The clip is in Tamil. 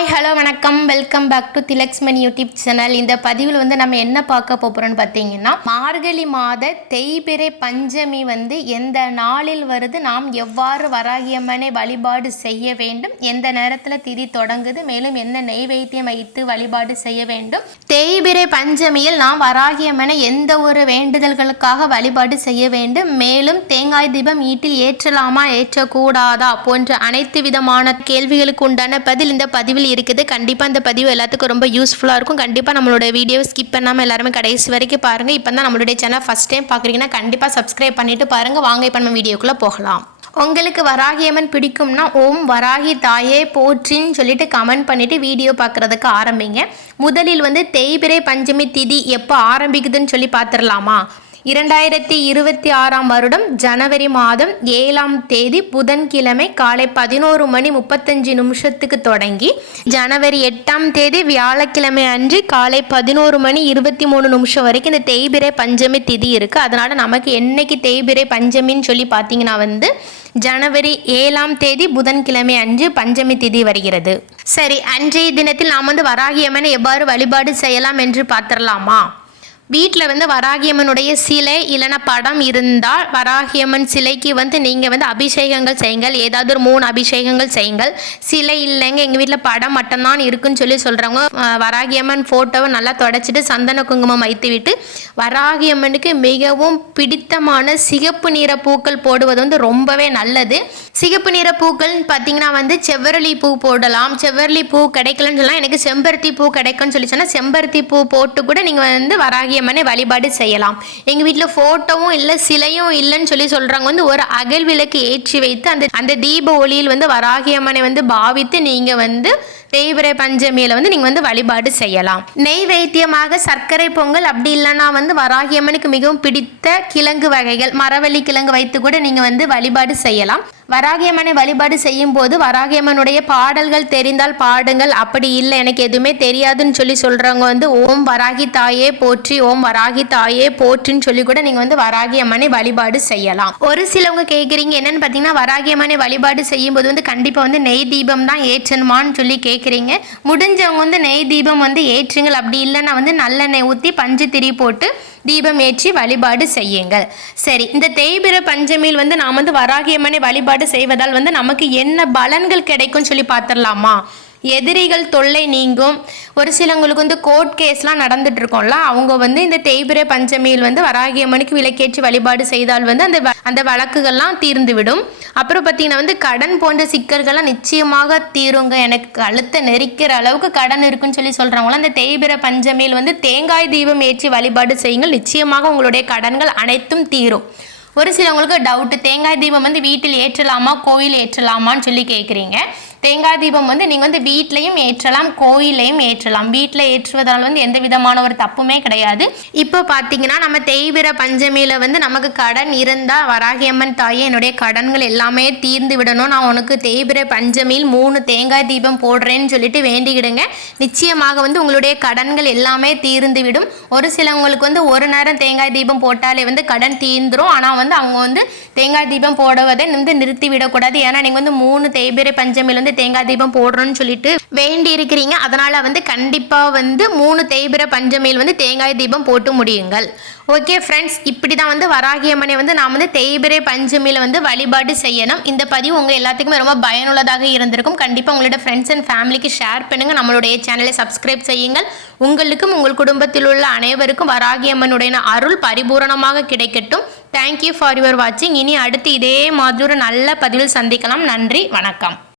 ஹாய் ஹலோ வணக்கம். Welcome back to Thilaksmani YouTube channel இந்த பதிவில் வந்து நம்ம என்ன பார்க்க போகிறோம்னு பார்த்தீங்கன்னா மார்கழி மாத தேய்பிறை பஞ்சமி வந்து எந்த நாளில் வருது நாம் எவ்வாறு வராகியம்மனை வழிபாடு செய்ய வேண்டும் எந்த நேரத்தில் திதி தொடங்குது மேலும் என்ன நெய்வேத்தியம் வைத்து வழிபாடு செய்ய வேண்டும். தேய்பிறை பஞ்சமியில் நாம் வராகியம்மனை எந்த ஒரு வேண்டுதல்களுக்காக வழிபாடு செய்ய வேண்டும் மேலும் தேங்காய் தீபம் வீட்டில் ஏற்றலாமா ஏற்றக்கூடாதா போன்ற அனைத்து விதமான கேள்விகளுக்கு உண்டான பதில் இந்த பதிவில் இருக்குது. கண்டிப்பாக இந்த பதிவு எல்லாத்துக்கும் ரொம்ப யூஸ்ஃபுல்லாக இருக்கும். கண்டிப்பாக நம்மளோட வீடியோ ஸ்கிப் பண்ணாமல் எல்லாருமே கடைசி வரைக்கும் பாருங்கள் இப்போ தான் நம்மளுடைய சேனல் ஃபஸ்ட் டைம் பார்க்குறீங்கன்னா கண்டிப்பாக சப்ஸ்கிரைப் பண்ணிட்டு பாருங்கள் வாங்க இப்போ நம்ம வீடியோக்குள்ளே போகலாம். உங்களுக்கு வராகியம்மன் பிடிக்கும்னா ஓம் வராகி தாயே போற்றின்னு சொல்லிட்டு கமெண்ட் பண்ணிவிட்டு வீடியோ பார்க்குறதுக்கு ஆரம்பிங்க. முதலில் வந்து தேய்பிரை பஞ்சமி திதி எப்போ ஆரம்பிக்குதுன்னு சொல்லி பார்த்துடலாமா? இரண்டாயிரத்தி இருபத்தி ஆறாம் வருடம் ஜனவரி மாதம் ஏழாம் தேதி புதன்கிழமை காலை பதினோரு மணி முப்பத்தஞ்சு நிமிஷத்துக்கு தொடங்கி ஜனவரி எட்டாம் தேதி வியாழக்கிழமை அன்று காலை பதினோரு மணி இருபத்தி மூணு நிமிஷம் வரைக்கும் இந்த தேய்பிரை பஞ்சமி திதி இருக்குது அதனால் நமக்கு என்னைக்கு தேய்பிரை பஞ்சமின்னு சொல்லி பார்த்தீங்கன்னா வந்து ஜனவரி ஏழாம் தேதி புதன்கிழமை அன்று பஞ்சமி திதி வருகிறது. சரி அன்றைய தினத்தில் நாம் வந்து வராகியம்மனை எவ்வாறு வழிபாடு செய்யலாம் என்று பார்த்துடலாமா? வீட்டில் வந்து வராகியம்மனுடைய சிலை இல்லைன்னா படம் இருந்தால் வராகியம்மன் சிலைக்கு வந்து நீங்கள் வந்து அபிஷேகங்கள் செய்யுங்கள். ஏதாவது ஒரு மூணு அபிஷேகங்கள் செய்யுங்கள். சிலை இல்லைங்க எங்கள் வீட்டில் படம் மட்டும்தான் இருக்குன்னு சொல்லி சொல்கிறவங்க வராகியம்மன் ஃபோட்டோவை நல்லா தொடச்சிட்டு சந்தன குங்குமம் வைத்து விட்டு வராகியம்மனுக்கு மிகவும் பிடித்தமான சிகப்பு நிற பூக்கள் போடுவது வந்து ரொம்பவே நல்லது. சிகப்பு நிற பூக்கள்னு பார்த்தீங்கன்னா வந்து செவ்வரளி பூ போடலாம். செவ்வரளி பூ கிடைக்கலன்னு சொல்லலாம் எனக்கு செம்பருத்தி பூ கிடைக்கும்னு சொல்லி சொன்னால் செம்பருத்தி பூ போட்டு கூட நீங்கள் வந்து வராகியம்மனை வழிபாடு செய்யலாம். எங்கள் வீட்டில் ஃபோட்டோவும் இல்லை சிலையும் இல்லைன்னு சொல்லி சொல்கிறாங்க வந்து ஒரு அகல் விளக்கு ஏற்றி வைத்து அந்த அந்த தீப ஒளியில் வந்து வராகியம்மனை வந்து பாவித்து நீங்கள் வந்து தேய்பிரை பஞ்சமியில் வந்து நீங்கள் வந்து வழிபாடு செய்யலாம். நெய் வைத்தியமாக சர்க்கரை பொங்கல் அப்படி இல்லைன்னா வந்து வராகியம்மனுக்கு மிகவும் பிடித்த கிழங்கு வகைகள் மரவள்ளி கிழங்கு வைத்து கூட நீங்கள் வந்து வழிபாடு செய்யலாம். வராகியம்மனை வழிபாடு செய்யும் போது வராகியம்மனுடைய பாடல்கள் தெரிந்தால் பாடுங்கள். அப்படி இல்லை எனக்கு எதுவுமே தெரியாதுன்னு சொல்லி சொல்கிறவங்க வந்து ஓம் வராகி தாயே போற்றி ஓம் வராகி தாயே போற்றின்னு சொல்லி கூட நீங்கள் வந்து வராகியம்மனை வழிபாடு செய்யலாம். ஒரு சிலவங்க கேட்குறீங்க என்னன்னு பார்த்தீங்கன்னா வராகியம்மனை வழிபாடு செய்யும் போது வந்து கண்டிப்பாக வந்து நெய் தீபம் தான் ஏற்றணுமான்னு சொல்லி கேட்குறீங்க முடிஞ்சவங்க வந்து நெய் தீபம் வந்து ஏற்றுங்கள். அப்படி இல்லைன்னா வந்து நல்லெண்ணெய் ஊற்றி பஞ்சு திரி போட்டு தீபம் ஏற்றி வழிபாடு செய்யுங்கள். சரி இந்த தேய்பிர பஞ்சமியில் வந்து நாம் வந்து வராகியம்மனை வழிபாடு செய்வதால் வந்து நமக்கு என்ன பலன்கள் கிடைக்கும்னு சொல்லி பார்த்துடலாமா? எதிரிகள் தொல்லை நீங்கும். ஒரு சிலவங்களுக்கு வந்து கோர்ட் கேஸ்லாம் நடந்துட்டு இருக்கோம்ல அவங்க வந்து இந்த தேய்பிரை பஞ்சமியில் வந்து வராகியம்மனுக்கு விலக்கேற்றி வழிபாடு செய்தால் வந்து அந்த அந்த வழக்குகள்லாம் தீர்ந்து விடும் அப்புறம் பார்த்தீங்கன்னா வந்து கடன் போன்ற சிக்கல்கள்லாம் நிச்சயமாக தீருங்க. எனக்கு கழுத்தை நெரிக்கிற அளவுக்கு கடன் இருக்குன்னு சொல்லி சொல்கிறவங்களாம் அந்த தேய்பிரை பஞ்சமியில் வந்து தேங்காய் தீபம் ஏற்றி வழிபாடு செய்யுங்கள். நிச்சயமாக உங்களுடைய கடன்கள் அனைத்தும் தீரும். ஒரு சிலவங்களுக்கு டவுட்டு தேங்காய் தீபம் வந்து வீட்டில் ஏற்றலாமா கோயில் ஏற்றலாமான்னு சொல்லி கேட்குறீங்க தேங்காய் தீபம் வந்து நீங்கள் வந்து வீட்லேயும் ஏற்றலாம் கோயிலையும் ஏற்றலாம். வீட்டில் ஏற்றுவதால் வந்து எந்த விதமான ஒரு தப்புமே கிடையாது. இப்போ பார்த்தீங்கன்னா நம்ம தேய்பிர பஞ்சமியில் வந்து நமக்கு கடன் இருந்தால் வராகியம்மன் தாயே என்னுடைய கடன்கள் எல்லாமே தீர்ந்து விடணும். நான் உனக்கு தேய்பிர பஞ்சமியில் மூணு தேங்காய் தீபம் போடுறேன்னு சொல்லிட்டு வேண்டிக்கிடுங்க. நிச்சயமாக வந்து உங்களுடைய கடன்கள் எல்லாமே தீர்ந்து விடும். ஒரு சிலவங்களுக்கு வந்து ஒரு நேரம் தேங்காய் தீபம் போட்டாலே வந்து கடன் தீர்ந்துரும். ஆனால் வந்து அவங்க வந்து தேங்காய் தீபம் போடுவதை வந்து நிறுத்தி விடக்கூடாது ஏன்னா நீங்கள் வந்து மூணு தேய்பிரை பஞ்சமியில் வந்து தேங்காய் தீபம் போடுறோம்னு சொல்லிட்டு வேண்டி இருக்கிறீங்க அதனால் வந்து கண்டிப்பாக வந்து மூணு தேய்பிர பஞ்சமியில் வந்து தேங்காய் தீபம் போட்டு முடியுங்கள். ஓகே ஃப்ரெண்ட்ஸ் இப்படி தான் வந்து வராகியம்மனை வந்து நாம் வந்து தேய்பிரை பஞ்சமியில் வந்து வழிபாடு செய்யணும். இந்த பதிவு உங்கள் எல்லாத்துக்குமே ரொம்ப பயனுள்ளதாக இருந்திருக்கும். கண்டிப்பாக உங்களோட ஃப்ரெண்ட்ஸ் அண்ட் ஃபேமிலிக்கு ஷேர் பண்ணுங்கள் நம்மளுடைய சேனலை சப்ஸ்கிரைப் செய்யுங்கள். உங்களுக்கும் உங்கள் குடும்பத்தில் உள்ள அனைவருக்கும் வராகியம்மனுடைய அருள் பரிபூரணமாக கிடைக்கட்டும். தேங்க்யூ ஃபார் யுவர் வாட்சிங் இனி அடுத்து இதே மாதிரி ஒரு நல்ல பதிவில் சந்திக்கலாம். நன்றி வணக்கம்.